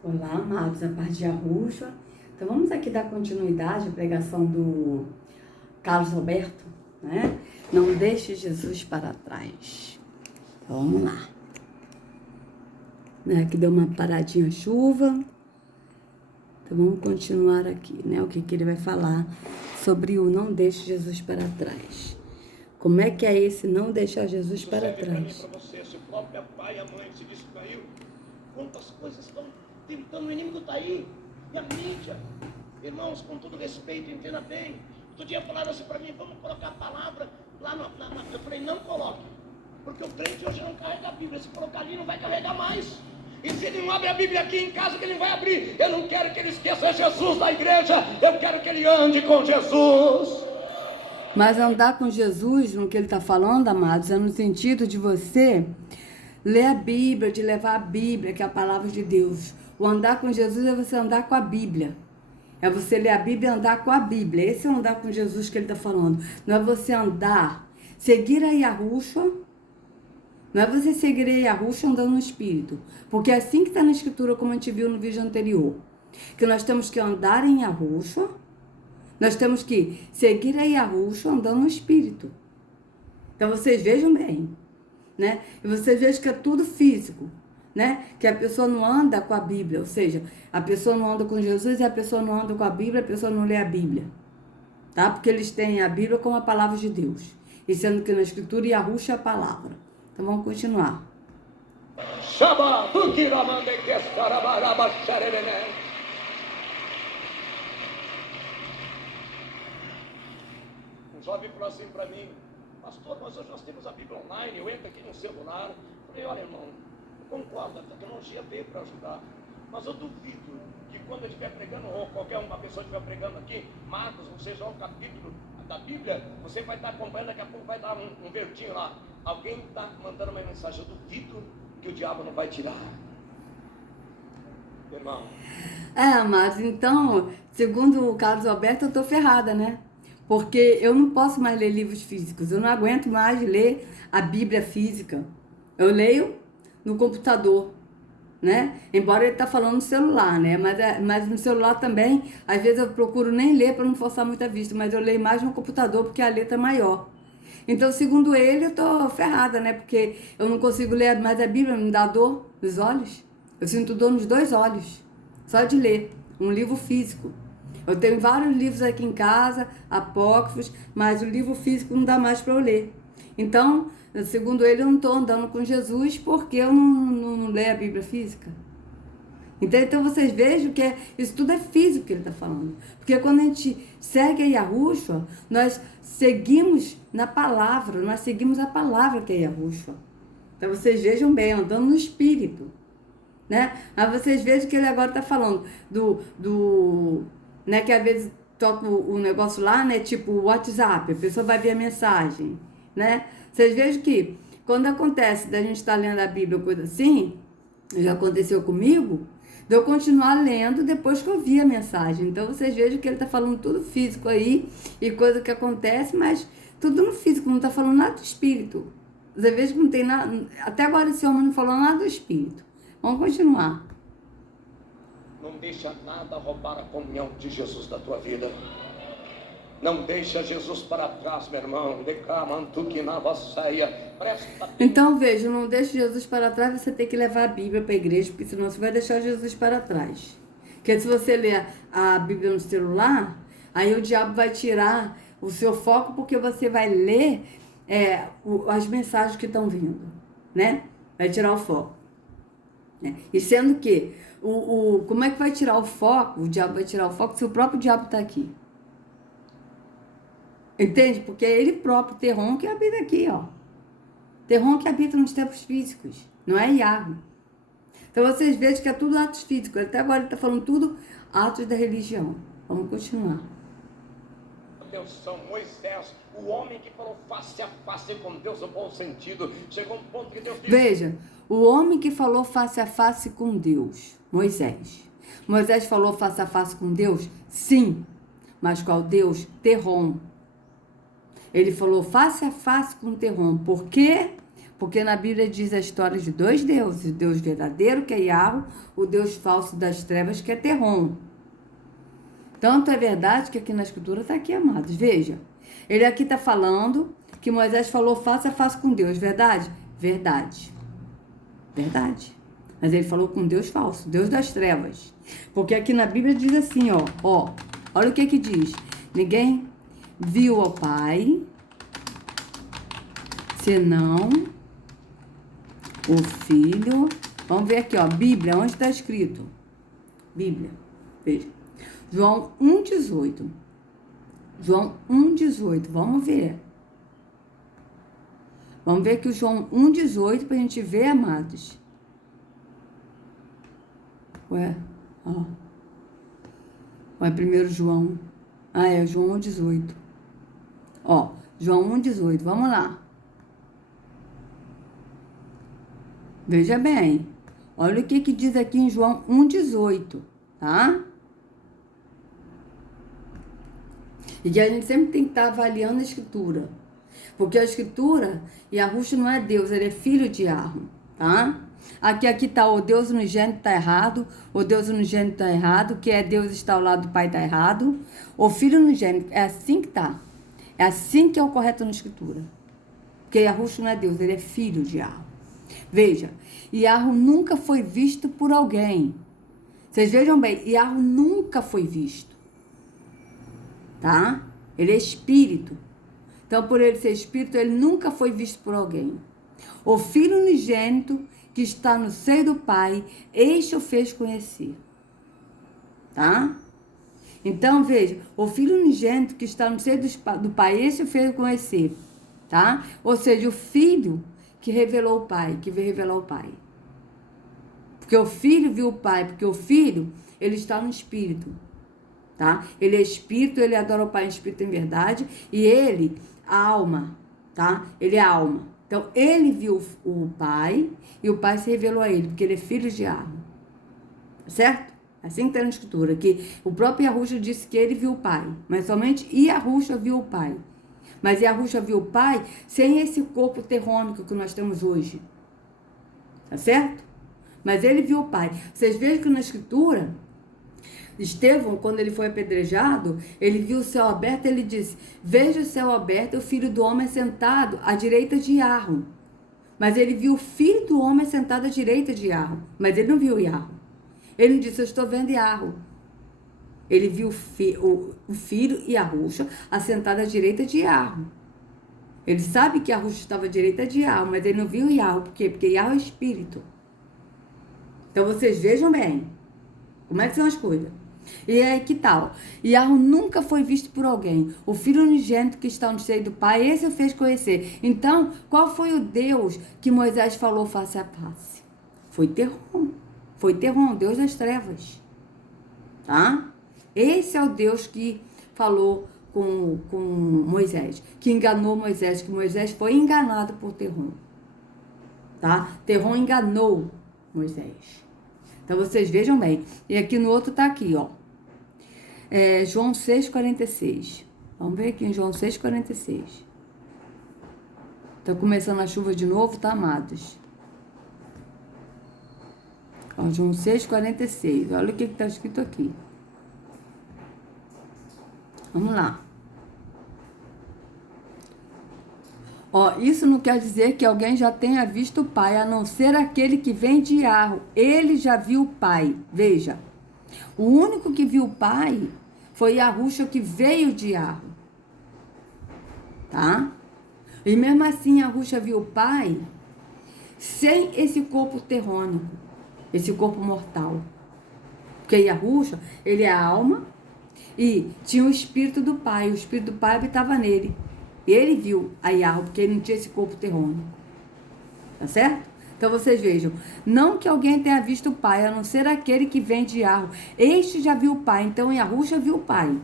Olá, amados, a paz de Yahushua. Então vamos aqui dar continuidade à pregação do Carlos Alberto, né? Não deixe Jesus para trás. Então vamos lá. Aqui deu uma paradinha a chuva. Então vamos continuar aqui, né? O que ele vai falar sobre o não deixe Jesus para trás. Como é que é esse não deixar Jesus para trás? Para você, se o próprio pai e a mãe se distraiu, quantas coisas estão tentando, o inimigo está aí, e a mídia, irmãos, com todo respeito, entenda bem. Outro dia falaram assim para mim, vamos colocar a palavra lá eu falei, não coloque, porque o crente hoje não carrega a Bíblia, se colocar ali não vai carregar mais. E se ele não abre a Bíblia aqui em casa, que ele não vai abrir. Eu não quero que ele esqueça Jesus da igreja, eu quero que ele ande com Jesus. Mas andar com Jesus, no que ele está falando, amados, é no sentido de você ler a Bíblia, de levar a Bíblia, que é a palavra de Deus. O andar com Jesus é você andar com a Bíblia. É você ler a Bíblia e andar com a Bíblia. Esse é o andar com Jesus que ele está falando. Não é você andar, seguir a Yahushua. Não é você seguir a Yahushua andando no Espírito. Porque é assim que está na Escritura, como a gente viu no vídeo anterior. Que nós temos que andar em Yahushua. Nós temos que seguir a Yahushua andando no Espírito. Então vocês vejam bem, né? E vocês vejam que é tudo físico, né? Que a pessoa não anda com a Bíblia, ou seja, a pessoa não anda com Jesus e a pessoa não anda com a Bíblia, a pessoa não lê a Bíblia, tá? Porque eles têm a Bíblia como a palavra de Deus. E sendo que na Escritura Yahushua é a palavra. Então vamos continuar. Um jovem falou assim para mim, pastor, mas hoje nós temos a Bíblia online, eu entro aqui no celular. Eu falei, olha irmão, eu concordo, a tecnologia veio para ajudar, mas eu duvido que quando eu estiver pregando, ou qualquer uma pessoa estiver pregando aqui, Marcos, ou seja, um capítulo da Bíblia, você vai estar acompanhando, daqui a pouco vai dar um verdinho lá, alguém está mandando uma mensagem, eu duvido que o diabo não vai tirar. Irmão. Mas então, segundo o Carlos Alberto, eu tô ferrada, né? Porque eu não posso mais ler livros físicos. Eu não aguento mais ler a Bíblia física. Eu leio no computador, né? Embora ele tá falando no celular, né? Mas no celular também, às vezes eu procuro nem ler para não forçar muita vista, mas eu leio mais no computador porque a letra é maior. Então, segundo ele, eu tô ferrada, né? Porque eu não consigo ler mais a Bíblia, me dá dor nos olhos. Eu sinto dor nos dois olhos, só de ler um livro físico. Eu tenho vários livros aqui em casa, apócrifos, mas o livro físico não dá mais para eu ler. Então, segundo ele, eu não estou andando com Jesus porque eu não leio a Bíblia física. Então vocês vejam que isso tudo é físico que ele está falando. Porque quando a gente segue a Yahushua, nós seguimos na palavra, nós seguimos a palavra que é Yahushua. Então vocês vejam bem, andando no Espírito. Né? Mas vocês vejam que ele agora está falando né, que às vezes toca o negócio lá, né, tipo o WhatsApp, a pessoa vai ver a mensagem, né? Vocês vejam que quando acontece da gente estar lendo a Bíblia, coisa assim, já aconteceu comigo, de eu continuar lendo depois que eu vi a mensagem. Então vocês vejam que ele está falando tudo físico aí, e coisa que acontece, mas tudo no físico, não está falando nada do Espírito. Vocês vejam que não tem nada, até agora esse homem não falou nada do Espírito. Vamos continuar. Não deixa nada roubar a comunhão de Jesus da tua vida. Não deixa Jesus para trás, meu irmão. Então veja, não deixe Jesus para trás, você tem que levar a Bíblia para a igreja, porque senão você vai deixar Jesus para trás. Porque se você ler a Bíblia no celular, aí o diabo vai tirar o seu foco, porque você vai ler as mensagens que estão vindo, né? Vai tirar o foco. E sendo que, como é que vai tirar o foco? O diabo vai tirar o foco se o próprio diabo está aqui. Entende? Porque é ele próprio, Terron, que habita aqui, ó. Terron que habita nos tempos físicos, não é Iago. Então vocês vejam que é tudo atos físicos. Até agora ele está falando tudo atos da religião. Vamos continuar. Atenção, Moisés, o homem que falou face a face com Deus no bom sentido, chegou um ponto que Deus disse... Veja, o homem que falou face a face com Deus, Moisés. Moisés falou face a face com Deus? Sim. Mas qual Deus? Terron. Ele falou face a face com Terron. Por quê? Porque na Bíblia diz a história de dois deuses. O Deus verdadeiro, que é Yahweh, o Deus falso das trevas, que é Terron. Tanto é verdade que aqui na escritura está aqui, amados. Veja, ele aqui está falando que Moisés falou face a face com Deus. Verdade? Verdade. Verdade. Mas ele falou com Deus falso, Deus das trevas. Porque aqui na Bíblia diz assim, ó. Olha o que diz. Ninguém viu ao Pai, senão o Filho. Vamos ver aqui, ó. Bíblia, onde está escrito? Bíblia. Veja. João 1,18. João 1,18. Vamos ver. Vamos ver aqui o João 1,18 para a gente ver, amados. Ué, ó. Ué, primeiro João. É João 1,18. Ó, João 1,18. Vamos lá. Veja bem. Olha o que diz aqui em João 1,18, tá? E que a gente sempre tem que estar avaliando a escritura. Porque a escritura, Yahushua não é Deus, ele é filho de Yahweh, tá? Aqui tá, o Deus unigênito tá errado, o Deus unigênito tá errado, que é Deus está ao lado do Pai tá errado, o Filho unigênito, é assim que tá. É assim que é o correto na escritura. Porque Yahushua não é Deus, ele é filho de Yahweh. Veja, Yahweh nunca foi visto por alguém. Vocês vejam bem, Yahweh nunca foi visto. Tá? Ele é espírito. Então, por ele ser espírito, ele nunca foi visto por alguém. O Filho unigênito que está no seio do Pai, este o fez conhecer. Tá? Então, veja, o Filho unigênito que está no seio do Pai, este o fez conhecer. Tá? Ou seja, o Filho que revelou o Pai, que veio revelar o Pai. Porque o Filho viu o Pai, porque o Filho, ele está no Espírito. Tá? Ele é Espírito, ele adora o Pai em Espírito e em verdade, e ele, a alma, tá? Ele é a alma. Então, ele viu o Pai, e o Pai se revelou a ele, porque ele é filho de Yahweh. Certo? Assim que está na escritura, que o próprio Yahushua disse que ele viu o Pai, mas somente Yahushua viu o Pai. Mas Yahushua viu o Pai sem esse corpo terrônico que nós temos hoje. Tá certo? Mas ele viu o Pai. Vocês vejam que na escritura, Estevão, quando ele foi apedrejado, ele viu o céu aberto, ele disse, veja o céu aberto e o Filho do Homem sentado à direita de Yahweh. Mas ele viu o Filho do Homem sentado à direita de Yahweh. Mas ele não viu Yahweh. Ele não disse, eu estou vendo Yahweh. Ele viu o Filho e Yahushua assentado à direita de Yahweh. Ele sabe que Yahushua estava à direita de Yahweh, mas ele não viu Yahweh. Por quê? Porque Yahweh é espírito. Então vocês vejam bem como é que são as coisas. E aí que tal? Yahweh nunca foi visto por alguém. O Filho unigênito que está no seio do Pai, esse o fez conhecer. Então, qual foi o Deus que Moisés falou face a face? Foi Terron. Foi Terron, Deus das trevas. Tá? Esse é o Deus que falou com Moisés, que enganou Moisés, que Moisés foi enganado por Terron. Tá? Terron enganou Moisés. Então, vocês vejam bem. E aqui no outro tá aqui, ó. João 6,46. Vamos ver aqui em João 6,46. Tá começando a chuva de novo, tá, amados? Ó, João 6,46. Olha o que tá escrito aqui. Vamos lá. Ó, isso não quer dizer que alguém já tenha visto o Pai, a não ser aquele que vem de Yahweh. Ele já viu o Pai. Veja, o único que viu o Pai foi Yahushua, que veio de Yahweh. Tá? E mesmo assim, Yahushua viu o Pai sem esse corpo terrônico, esse corpo mortal. Porque Yahushua, ele é a alma e tinha o Espírito do Pai. O Espírito do Pai habitava nele. Ele viu a Yahweh, porque ele não tinha esse corpo terrônico. Tá certo? Então vocês vejam, não que alguém tenha visto o Pai, a não ser aquele que vem de Yahweh. Este já viu o Pai, então Yahushua viu o Pai.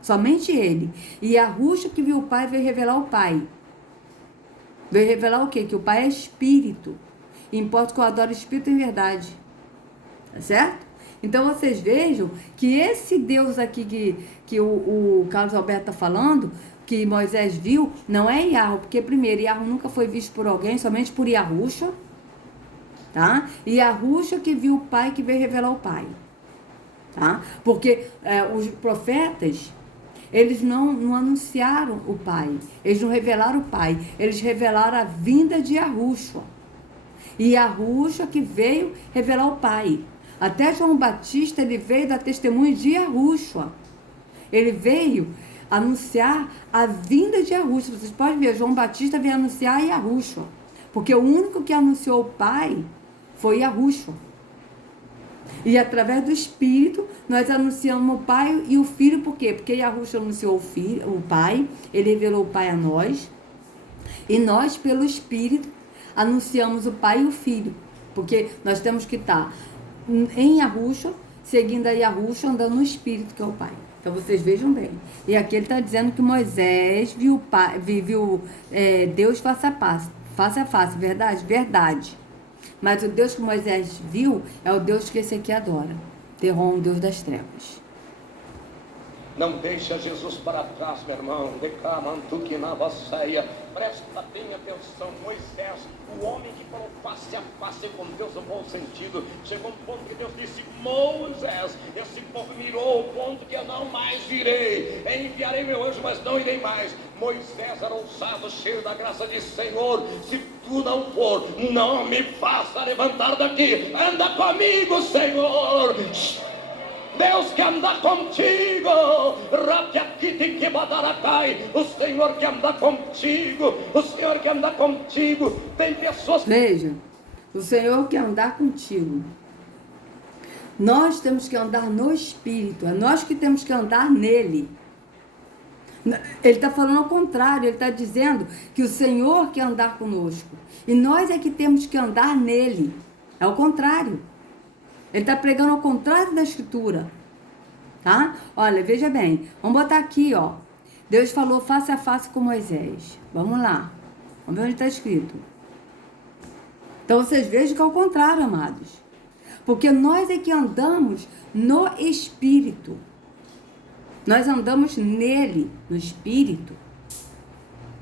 Somente ele. E Yahushua que viu o Pai veio revelar o Pai. Veio revelar o quê? Que o Pai é Espírito. E importa que eu adoro Espírito em verdade. Tá certo? Então vocês vejam que esse Deus aqui que o Carlos Alberto está falando, que Moisés viu não é Iarro, porque primeiro, Iarro nunca foi visto por alguém, somente por Yahushua, tá? E Yahushua que viu o Pai, que veio revelar o Pai, tá? Porque os profetas, eles não anunciaram o Pai, eles não revelaram o Pai, eles revelaram a vinda de Yahushua. E Yahushua que veio revelar o Pai. Até João Batista, ele veio dar testemunho de Yahushua. Ele veio anunciar a vinda de Yahushua. Vocês podem ver, João Batista veio anunciar Yahushua. Porque o único que anunciou o Pai foi Yahushua. E através do Espírito, nós anunciamos o Pai e o Filho, por quê? Porque Yahushua anunciou o Pai, ele revelou o Pai a nós. E nós, pelo Espírito, anunciamos o Pai e o Filho. Porque nós temos que estar em Yahushua, seguindo a Yahushua, andando no Espírito, que é o Pai. Então vocês vejam bem. E aqui ele está dizendo que Moisés viu Deus face a face, verdade? Verdade. Mas o Deus que Moisés viu é o Deus que esse aqui adora. Terron, o Deus das trevas. Não deixa Jesus para trás, meu irmão. Presta bem atenção. Moisés, o homem que falou face a face com Deus no bom sentido, chegou um ponto que Deus disse: Moisés, esse povo mirou o ponto que eu não mais irei. Enviarei meu anjo, mas não irei mais. Moisés era ousado, cheio da graça de Senhor. Se tu não for, não me faça levantar daqui. Anda comigo, Senhor. Deus quer andar contigo. O Senhor quer andar contigo. O Senhor quer andar contigo. Tem pessoas... Veja, o Senhor quer andar contigo. Nós temos que andar no Espírito. É nós que temos que andar nele. Ele está falando ao contrário. Ele está dizendo que o Senhor quer andar conosco. E nós é que temos que andar nele. É o contrário. Ele está pregando ao contrário da Escritura, tá? Olha, veja bem, vamos botar aqui, ó. Deus falou face a face com Moisés. Vamos lá, vamos ver onde está escrito. Então vocês vejam que é o contrário, amados. Porque nós é que andamos no Espírito. Nós andamos nele, no Espírito.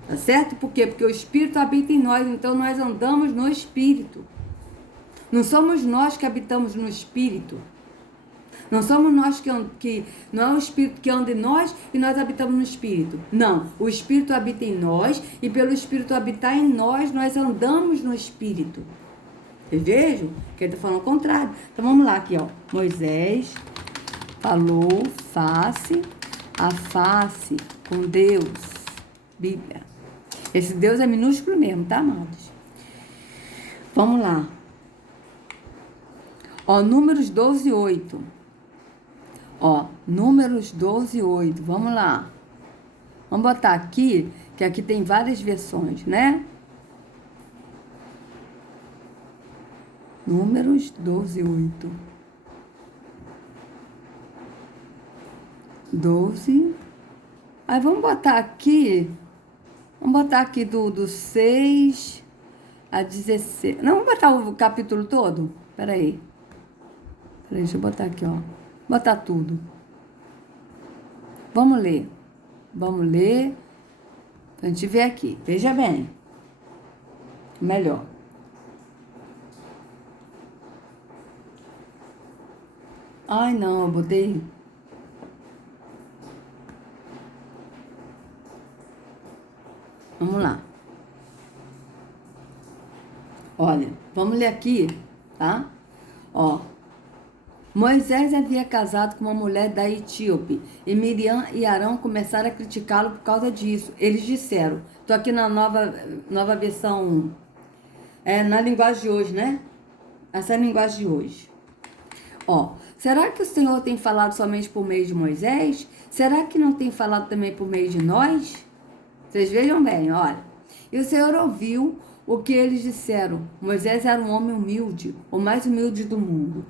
Tá certo? Por quê? Porque o Espírito habita em nós, então nós andamos no Espírito. Não somos nós que habitamos no Espírito. Não somos nós que não é o Espírito que anda em nós e nós habitamos no Espírito. Não, o Espírito habita em nós e pelo Espírito habitar em nós, nós andamos no Espírito. Vocês vejam? Que ele está falando o contrário. Então vamos lá aqui, ó. Moisés falou face a face com Deus. Bíblia. Esse Deus é minúsculo mesmo, tá, amados? Vamos lá. Ó, Números 12, 8. Ó, Números 12, 8. Vamos lá. Vamos botar aqui, que aqui tem várias versões, né? Números 12, 8. 12. Aí vamos botar aqui. Vamos botar aqui do 6 a 16. Não, vamos botar o capítulo todo? Peraí, deixa eu botar aqui, ó. Botar tudo. Vamos ler. Vamos ler. Pra gente ver aqui. Veja bem. Melhor. Ai, não, eu botei... Vamos lá. Olha, vamos ler aqui, tá? Ó. Moisés havia casado com uma mulher da Etíope e Miriam e Arão começaram a criticá-lo por causa disso. Eles disseram, tô aqui na nova versão, na linguagem de hoje, né? Essa é a linguagem de hoje. Ó, será que o Senhor tem falado somente por meio de Moisés? Será que não tem falado também por meio de nós? Vocês vejam bem, olha. E o Senhor ouviu o que eles disseram. Moisés era um homem humilde, o mais humilde do mundo.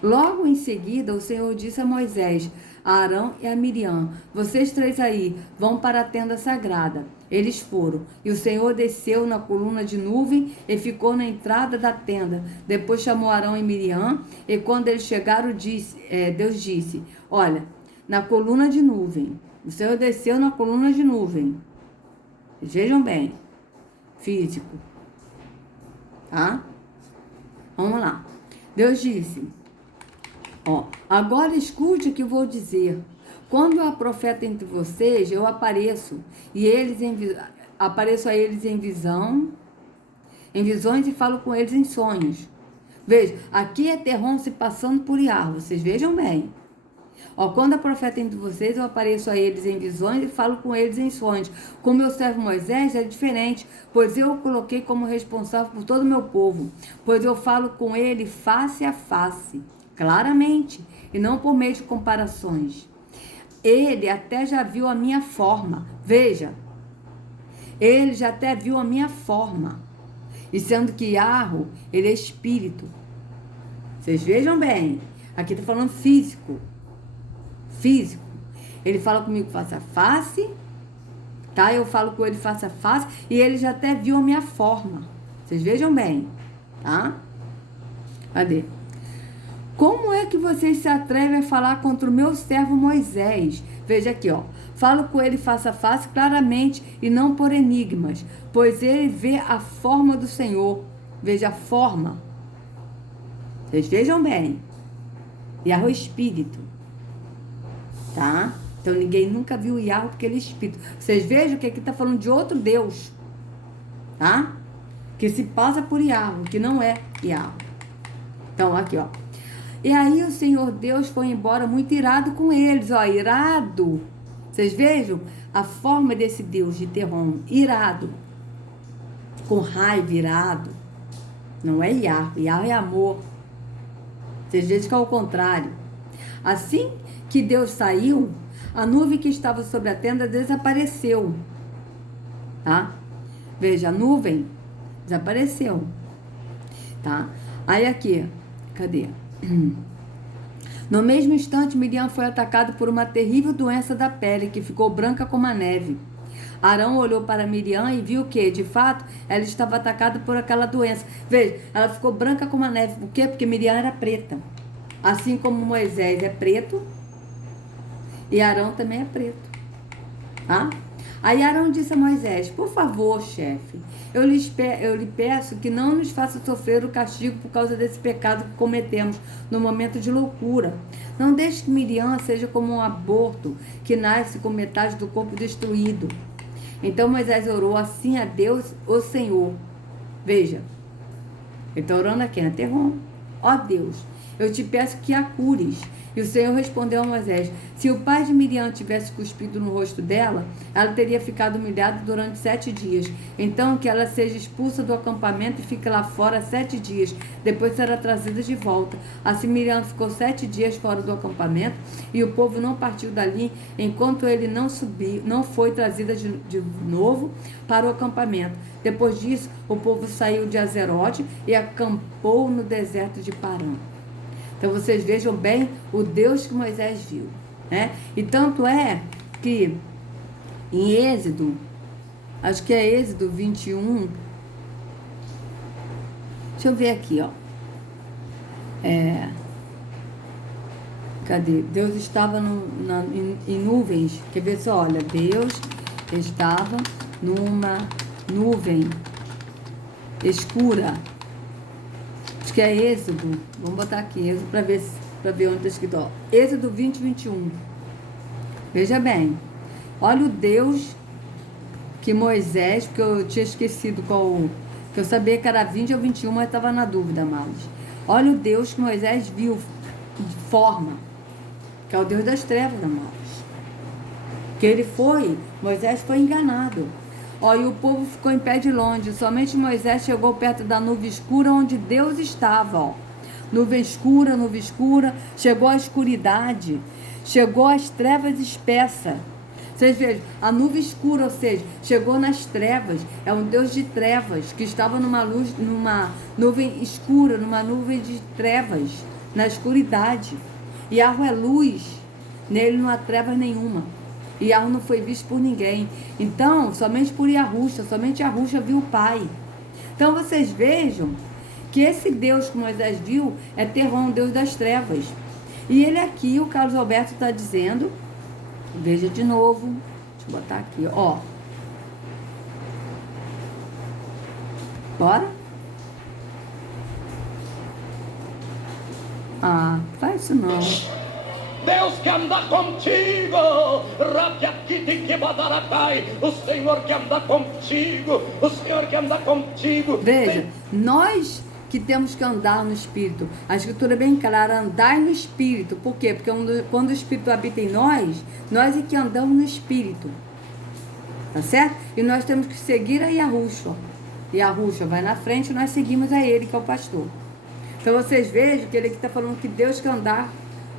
Logo em seguida, o Senhor disse a Moisés, a Arão e a Miriam, vocês três aí, vão para a tenda sagrada. Eles foram, e o Senhor desceu na coluna de nuvem e ficou na entrada da tenda. Depois chamou Arão e Miriam, e quando eles chegaram, Deus disse, olha, na coluna de nuvem, O Senhor desceu na coluna de nuvem. Vejam bem. Físico. Tá? Vamos lá. Deus disse, ó, agora escute o que vou dizer. Quando há profeta entre vocês, eu apareço, e apareço a eles em visões e falo com eles em sonhos. Veja, aqui é Terrom se passando por Iar, vocês vejam bem. Ó, quando há profeta entre vocês, eu apareço a eles em visões e falo com eles em sonhos. Com meu servo Moisés é diferente, pois eu o coloquei como responsável por todo o meu povo, pois eu falo com ele face a face, claramente, e não por meio de comparações. Ele até já viu a minha forma. Veja, ele já até viu a minha forma. E sendo que Yahweh, ele é espírito. Vocês vejam bem, aqui está falando físico. Físico. Ele fala comigo face a face, tá? Eu falo com ele face a face e ele já até viu a minha forma. Vocês vejam bem, tá? Cadê? Como é que vocês se atrevem a falar contra o meu servo Moisés? Veja aqui, ó. Falo com ele face a face claramente e não por enigmas, pois ele vê a forma do Senhor. Veja a forma. Vocês vejam bem. E o Espírito. Tá? Então ninguém nunca viu o Yahweh porque ele é Espírito. Vocês vejam que aqui está falando de outro Deus. Tá? Que se passa por Yahweh, que não é Yahweh. Então, aqui, ó. E aí o Senhor Deus foi embora muito irado com eles, ó, irado. Vocês vejam a forma desse Deus de Terrom, irado. Com raiva, irado. Não é Yahweh, Yahweh é amor. Vocês vejam que é o contrário. Assim que Deus saiu, a nuvem que estava sobre a tenda desapareceu. Tá? Veja, a nuvem desapareceu. Tá? Aí aqui, cadê? No mesmo instante, Miriam foi atacada por uma terrível doença da pele, que ficou branca como a neve. Arão olhou para Miriam e viu que, de fato, ela estava atacada por aquela doença. Veja, ela ficou branca como a neve. Por quê? Porque Miriam era preta. Assim como Moisés é preto, e Arão também é preto. Tá? Aí Arão disse a Moisés, por favor, chefe, eu lhe peço que não nos faça sofrer o castigo por causa desse pecado que cometemos no momento de loucura. Não deixe que Miriam seja como um aborto que nasce com metade do corpo destruído. Então Moisés orou assim a Deus, o Senhor. Veja, ele está orando aqui, na Terrom. Ó Deus, eu te peço que a cures. E o Senhor respondeu a Moisés, se o pai de Miriam tivesse cuspido no rosto dela, ela teria ficado humilhada durante 7 dias. Então que ela seja expulsa do acampamento e fique lá fora 7 dias. Depois será trazida de volta. Assim Miriam ficou 7 dias fora do acampamento e o povo não partiu dali enquanto ele não foi trazida de novo para o acampamento. Depois disso, o povo saiu de Azerote e acampou no deserto de Parã. Então vocês vejam bem o Deus que Moisés viu, né? E tanto é que em Êxodo, acho que é Êxodo 21, deixa eu ver aqui, ó. Cadê? Deus estava em nuvens. Quer ver só? Olha, Deus estava numa nuvem escura. Acho que é Êxodo. Vamos botar aqui, Êxodo, para ver onde está escrito. Ó. Êxodo 20, 21. Veja bem. Olha o Deus que Moisés, porque eu tinha esquecido qual... Que eu sabia que era 20 ou 21, mas estava na dúvida, amados. Olha o Deus que Moisés viu de forma. Que é o Deus das trevas, amados. Que ele Moisés foi enganado. Ó, e o povo ficou em pé de longe. Somente Moisés chegou perto da nuvem escura onde Deus estava. Ó. Nuvem escura. Chegou à escuridade. Chegou às trevas espessas. Vocês vejam, a nuvem escura, ou seja, chegou nas trevas. É um Deus de trevas que estava numa nuvem escura, numa nuvem de trevas, na escuridade. Yahweh é luz. Nele não há trevas nenhuma. Yahweh não foi visto por ninguém. Então, somente por somente Yahusha viu o Pai. Então, vocês vejam que esse Deus que Moisés viu é Terrom, Deus das trevas. E ele aqui, o Carlos Alberto está dizendo, Veja de novo. Deixa eu botar aqui, ó. Bora? Ah, faz isso não. Deus quer andar contigo. O Senhor quer andar contigo. O Senhor quer andar contigo. Veja, nós que temos que andar no Espírito. A Escritura é bem clara, andar no Espírito. Por quê? Porque quando o Espírito habita em nós é que andamos no Espírito. Tá certo? E nós temos que seguir a Yahushua. E a Yahushua vai na frente e nós seguimos a ele, que é o pastor. Então vocês vejam que ele aqui está falando que Deus quer andar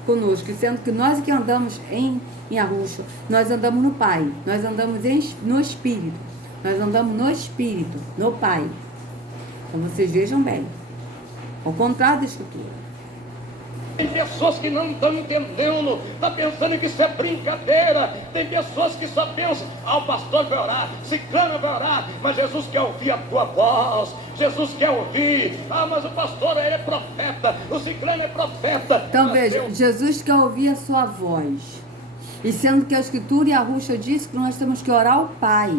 conosco, sendo que nós que andamos em Yahushua, nós andamos no Pai, nós andamos no Espírito, nós andamos no Espírito, no Pai. Então vocês vejam bem, ao contrário da Escritura. Tem pessoas que não estão entendendo, estão pensando que isso é brincadeira. Tem pessoas que só pensam, o pastor vai orar, ciclano vai orar, mas Jesus quer ouvir a tua voz, Jesus quer ouvir. Mas o pastor ele é profeta, o ciclano é profeta. Então veja, Jesus quer ouvir a sua voz. E sendo que a Escritura e a Yahushua disse que nós temos que orar ao Pai.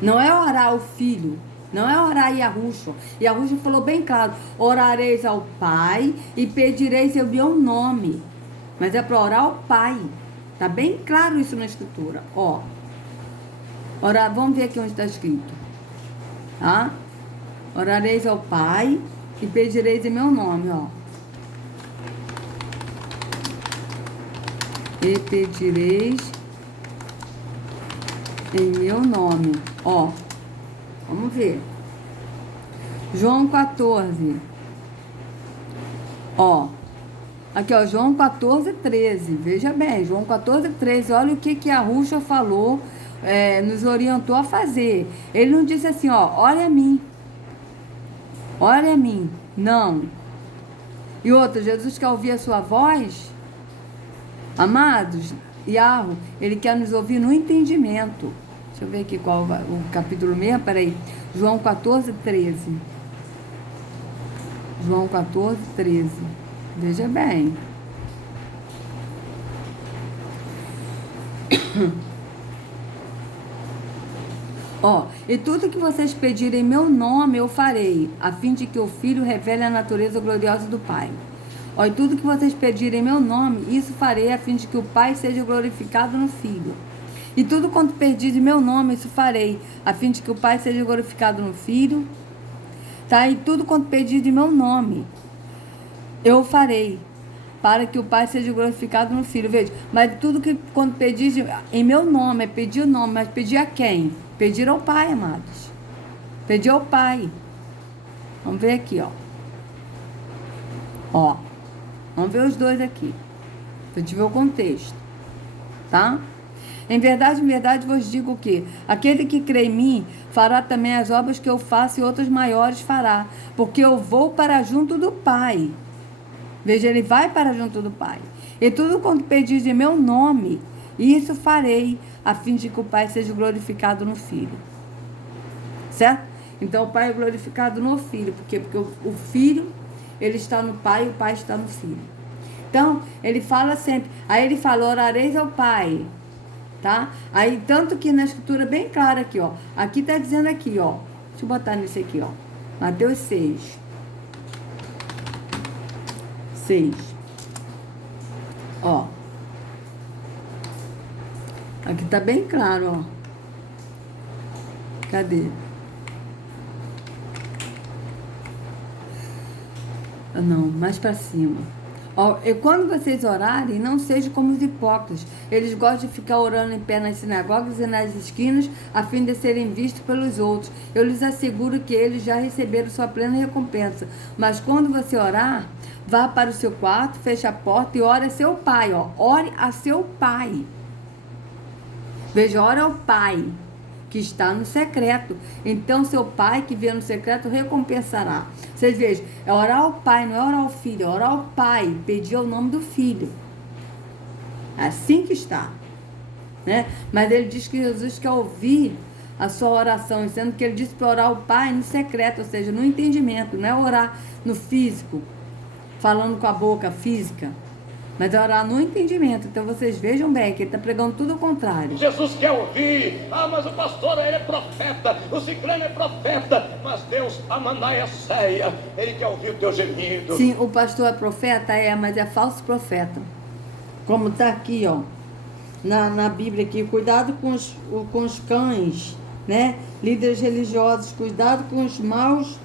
Não é orar ao Filho. Não é orar a Yahushua. Yahushua falou bem claro: orareis ao Pai e pedireis em meu nome. Mas é para orar ao Pai. Está bem claro isso na Escritura. Ó, vamos ver aqui onde está escrito. Tá? Orareis ao Pai e pedireis em meu nome. Ó. E pedireis em meu nome. Ó. Vamos ver. João 14. Ó. Aqui, ó. João 14, 13. Veja bem. João 14, 13. Olha o que a Yahushua falou. Nos orientou a fazer. Ele não disse assim, ó. Olha a mim. Olha a mim. Não. E outra. Jesus quer ouvir a sua voz. Amados. Yahu. Ele quer nos ouvir no entendimento. Deixa eu ver aqui qual o capítulo mesmo, peraí. João 14, 13. João 14, 13. Veja bem. Ó, e tudo que vocês pedirem em meu nome eu farei, a fim de que o Filho revele a natureza gloriosa do Pai. Ó, e tudo que vocês pedirem em meu nome, isso farei, a fim de que o Pai seja glorificado no Filho. E tudo quanto pedir de meu nome, isso farei, a fim de que o Pai seja glorificado no Filho. Tá? E tudo quanto pedir de meu nome, eu farei, para que o Pai seja glorificado no Filho. Veja, mas tudo que quando pedir em meu nome, é pedir o nome, mas pedir a quem? Pedir ao Pai, amados. Pedir ao Pai. Vamos ver aqui, ó. Ó. Vamos ver os dois aqui. Pra gente ver o contexto. Tá? Em verdade vos digo que aquele que crê em mim fará também as obras que eu faço e outras maiores fará, porque eu vou para junto do Pai. Veja, ele vai para junto do Pai. E tudo quanto pedis em meu nome, isso farei, a fim de que o Pai seja glorificado no Filho. Certo? Então o Pai é glorificado no Filho. Por quê? Porque o Filho, ele está no Pai e o Pai está no Filho. Então, ele fala sempre. Aí ele fala, orareis ao Pai. Tá? Aí, tanto que na Escritura bem clara aqui, ó. Aqui tá dizendo aqui, ó. Deixa eu botar nesse aqui, ó. Mateus 6. 6. Ó. Aqui tá bem claro, ó. Cadê? Não, mais para cima. Ó, e quando vocês orarem, não sejam como os hipócritas. Eles gostam de ficar orando em pé nas sinagogas e nas esquinas, a fim de serem vistos pelos outros. Eu lhes asseguro que eles já receberam sua plena recompensa. Mas quando você orar, vá para o seu quarto, feche a porta e ore a seu pai. Ó. Ore a seu pai. Veja, ore ao Pai que está no secreto. Então seu Pai que vê no secreto recompensará. Vocês vejam, é orar ao Pai, não é orar ao Filho, é orar ao Pai, pedir o nome do Filho. É assim que está. Né? Mas ele diz que Jesus quer ouvir a sua oração, sendo que ele disse para orar ao Pai no secreto, ou seja, no entendimento, não é orar no físico, falando com a boca física. mas é orar no entendimento. Então vocês vejam bem que ele está pregando tudo ao contrário. Jesus quer ouvir, mas o pastor, ele é profeta, o ciclano é profeta, mas Deus, a manaia ceia, ele quer ouvir o teu gemido. Sim, o pastor é profeta, mas é falso profeta. Como está aqui, ó, na Bíblia aqui, cuidado com os cães, né? Líderes religiosos, cuidado com os maus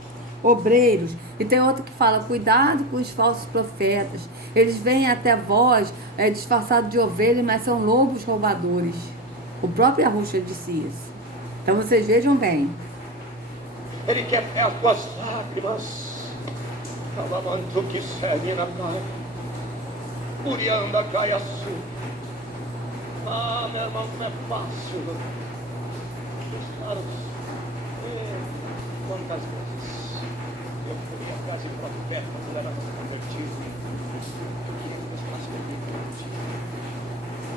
obreiros. E tem outro que fala, cuidado com os falsos profetas. Eles vêm até vós, disfarçados de ovelha, mas são lobos roubadores. O próprio Arrucha disse isso. Então vocês vejam bem. Ele quer ver as tuas lágrimas. Alamanto que segue na cara. Urianda caia sul. Meu irmão, não é fácil. Quantas vezes eu fui à casa de profetas, ele era convertido. Eu queria que você fosse convertido.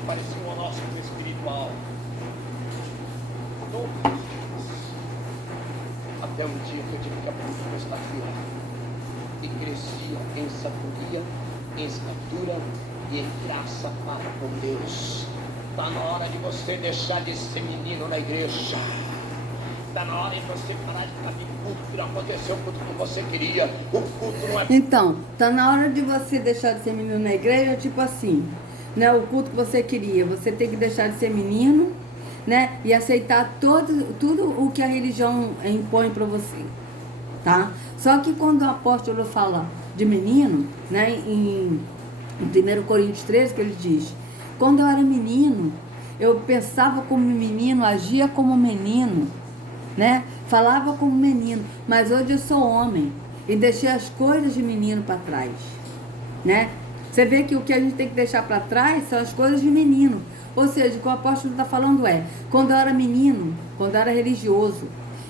Parecia um horóscopo espiritual. Todos os dias. Até um dia que eu tive que aprender a estatura. E crescia em sabedoria, em estatura e em graça para com Deus. Está na hora de você deixar de ser menino na igreja. Está na hora de você parar de ficar de culto, não aconteceu o culto que você queria. O culto não é... Então, está na hora de você deixar de ser menino na igreja, tipo assim, né? O culto que você queria, você tem que deixar de ser menino, né? E aceitar tudo o que a religião impõe para você, tá? Só que quando o apóstolo fala de menino, né? Em 1 Coríntios 13, que ele diz, quando eu era menino, eu pensava como menino, agia como menino, né? Falava como menino, mas hoje eu sou homem e deixei as coisas de menino para trás, né? Você vê que o que a gente tem que deixar para trás são as coisas de menino. Ou seja, o que o apóstolo está falando é, quando eu era menino, quando eu era religioso,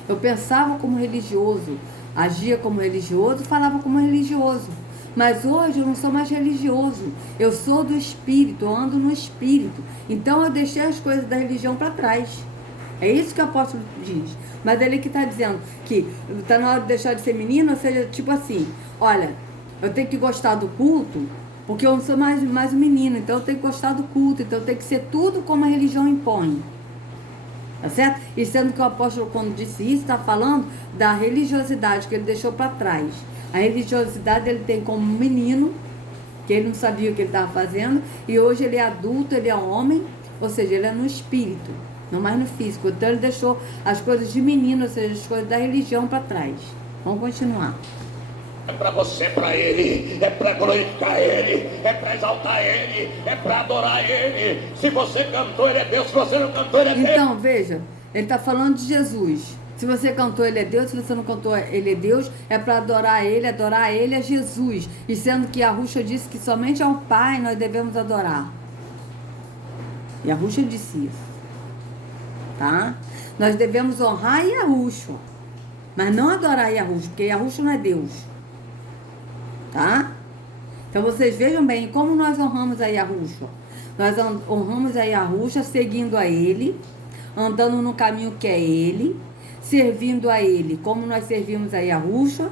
eu pensava como religioso, agia como religioso, falava como religioso. Mas hoje eu não sou mais religioso, eu sou do Espírito, eu ando no Espírito. Então eu deixei as coisas da religião para trás. É isso que o apóstolo diz. Mas ele que está dizendo que está na hora de deixar de ser menino, ou seja, tipo assim, olha, eu tenho que gostar do culto, porque eu não sou mais um menino, então eu tenho que gostar do culto, então eu tenho que ser tudo como a religião impõe. Tá certo? E sendo que o apóstolo, quando disse isso, está falando da religiosidade que ele deixou para trás. A religiosidade ele tem como menino, que ele não sabia o que ele estava fazendo, e hoje ele é adulto, ele é homem, ou seja, ele é no espírito, não mais no físico. Então ele deixou as coisas de menino, ou seja, as coisas da religião para trás. Vamos continuar. É para você, é para Ele, é para glorificar Ele, é para exaltar Ele, é para adorar Ele. Se você cantou, Ele é Deus, se você não cantou, Ele é Deus. Então, veja, ele está falando de Jesus. Se você cantou, Ele é Deus. Se você não cantou, Ele é Deus. É para adorar Ele é Jesus. E sendo que a Arrucha disse que somente ao Pai nós devemos adorar. E a Arrucha disse isso. Tá? Nós devemos honrar Yahushua, mas não adorar Yahushua, porque Yahushua não é Deus. Tá? Então vocês vejam bem como nós honramos a Yahushua. Nós honramos a Yahushua seguindo a Ele, andando no caminho que é Ele, servindo a Ele como nós servimos a Yahushua,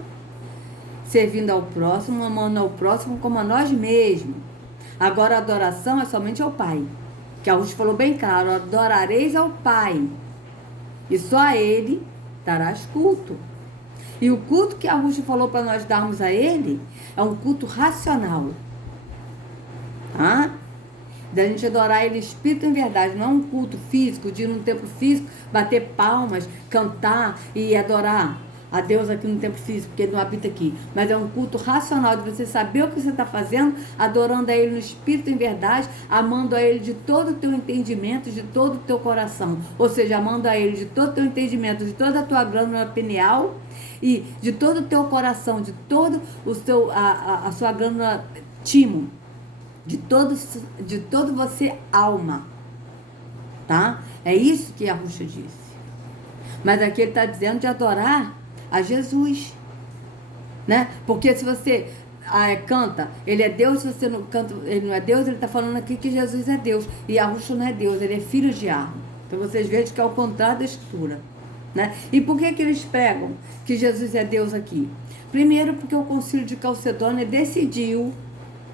servindo ao próximo, amando ao próximo como a nós mesmos. Agora a adoração é somente ao Pai. Que a Yahushua falou bem claro, adorareis ao Pai, e só a Ele darás culto. E o culto que a Yahushua falou para nós darmos a Ele é um culto racional. Tá? Da gente adorar Ele espírito em verdade, não é um culto físico, de ir num templo físico, bater palmas, cantar e adorar a Deus aqui no templo físico, porque Ele não habita aqui. Mas é um culto racional, de você saber o que você está fazendo, adorando a Ele no espírito em verdade, amando a Ele de todo o teu entendimento, de todo o teu coração. Ou seja, amando a Ele de todo o teu entendimento, de toda a tua glândula pineal e de todo o teu coração, de todo o seu, a sua glândula timo, de todo você alma. Tá? É isso que a Arrucha disse. Mas aqui ele está dizendo de adorar a Jesus, né? Porque se você canta, Ele é Deus, se você não canta, Ele não é Deus, Ele está falando aqui que Jesus é Deus, e Yahushua não é Deus, Ele é filho de Arno. Então vocês vejam que é o contrário da Escritura, né? E por que eles pregam que Jesus é Deus aqui? Primeiro porque o Concílio de Calcedônia decidiu,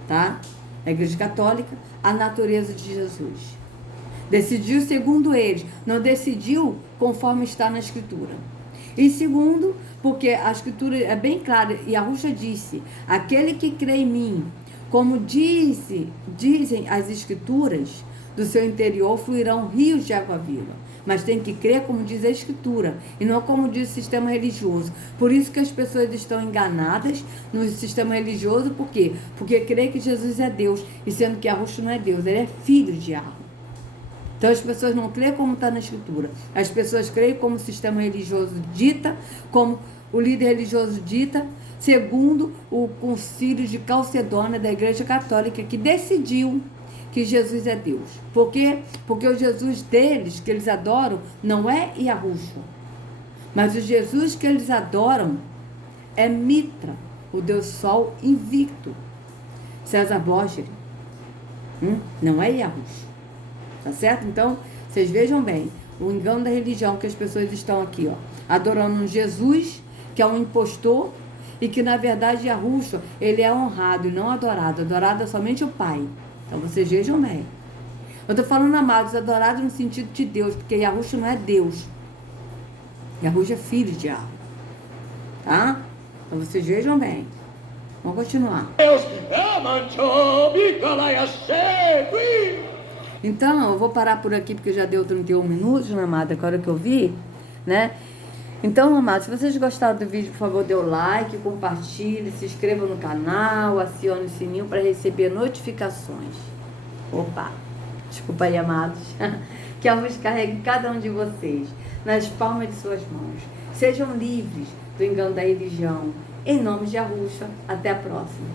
tá? a Igreja Católica, a natureza de Jesus. Decidiu segundo eles, não decidiu conforme está na Escritura. E segundo, porque a Escritura é bem clara, e a Ruxa disse, aquele que crê em mim, como dizem as Escrituras, do seu interior fluirão rios de água viva. Mas tem que crer como diz a Escritura, e não como diz o sistema religioso. Por isso que as pessoas estão enganadas no sistema religioso, por quê? Porque creem que Jesus é Deus, e sendo que a Ruxa não é Deus, ele é filho de Yahweh. Então as pessoas não creem como está na Escritura. As pessoas creem como o sistema religioso dita, como o líder religioso dita, segundo o concílio de Calcedônia da Igreja Católica, que decidiu que Jesus é Deus. Por quê? Porque o Jesus deles, que eles adoram, não é Yahushua. Mas o Jesus que eles adoram é Mitra, o Deus Sol invicto. César Borges. Não é Yahushua. Tá certo? Então, vocês vejam bem, o engano da religião que as pessoas estão aqui, ó, adorando um Jesus que é um impostor e que, na verdade, Yahushua, ele é honrado e não adorado. Adorado é somente o Pai. Então, vocês vejam bem. Eu tô falando, amados, adorado no sentido de Deus, porque Yahushua não é Deus. Yahushua é filho de Yahweh. Tá? Então, vocês vejam bem. Vamos continuar. Então, eu vou parar por aqui, porque já deu 31 minutos, né, amada? Agora que eu vi, né? Então, amados, se vocês gostaram do vídeo, por favor, dê o like, compartilhe, se inscreva no canal, acione o sininho para receber notificações. Opa! Desculpa aí, amados. Que a luz carregue cada um de vocês nas palmas de suas mãos. Sejam livres do engano da religião. Em nome de Yahushua, até a próxima.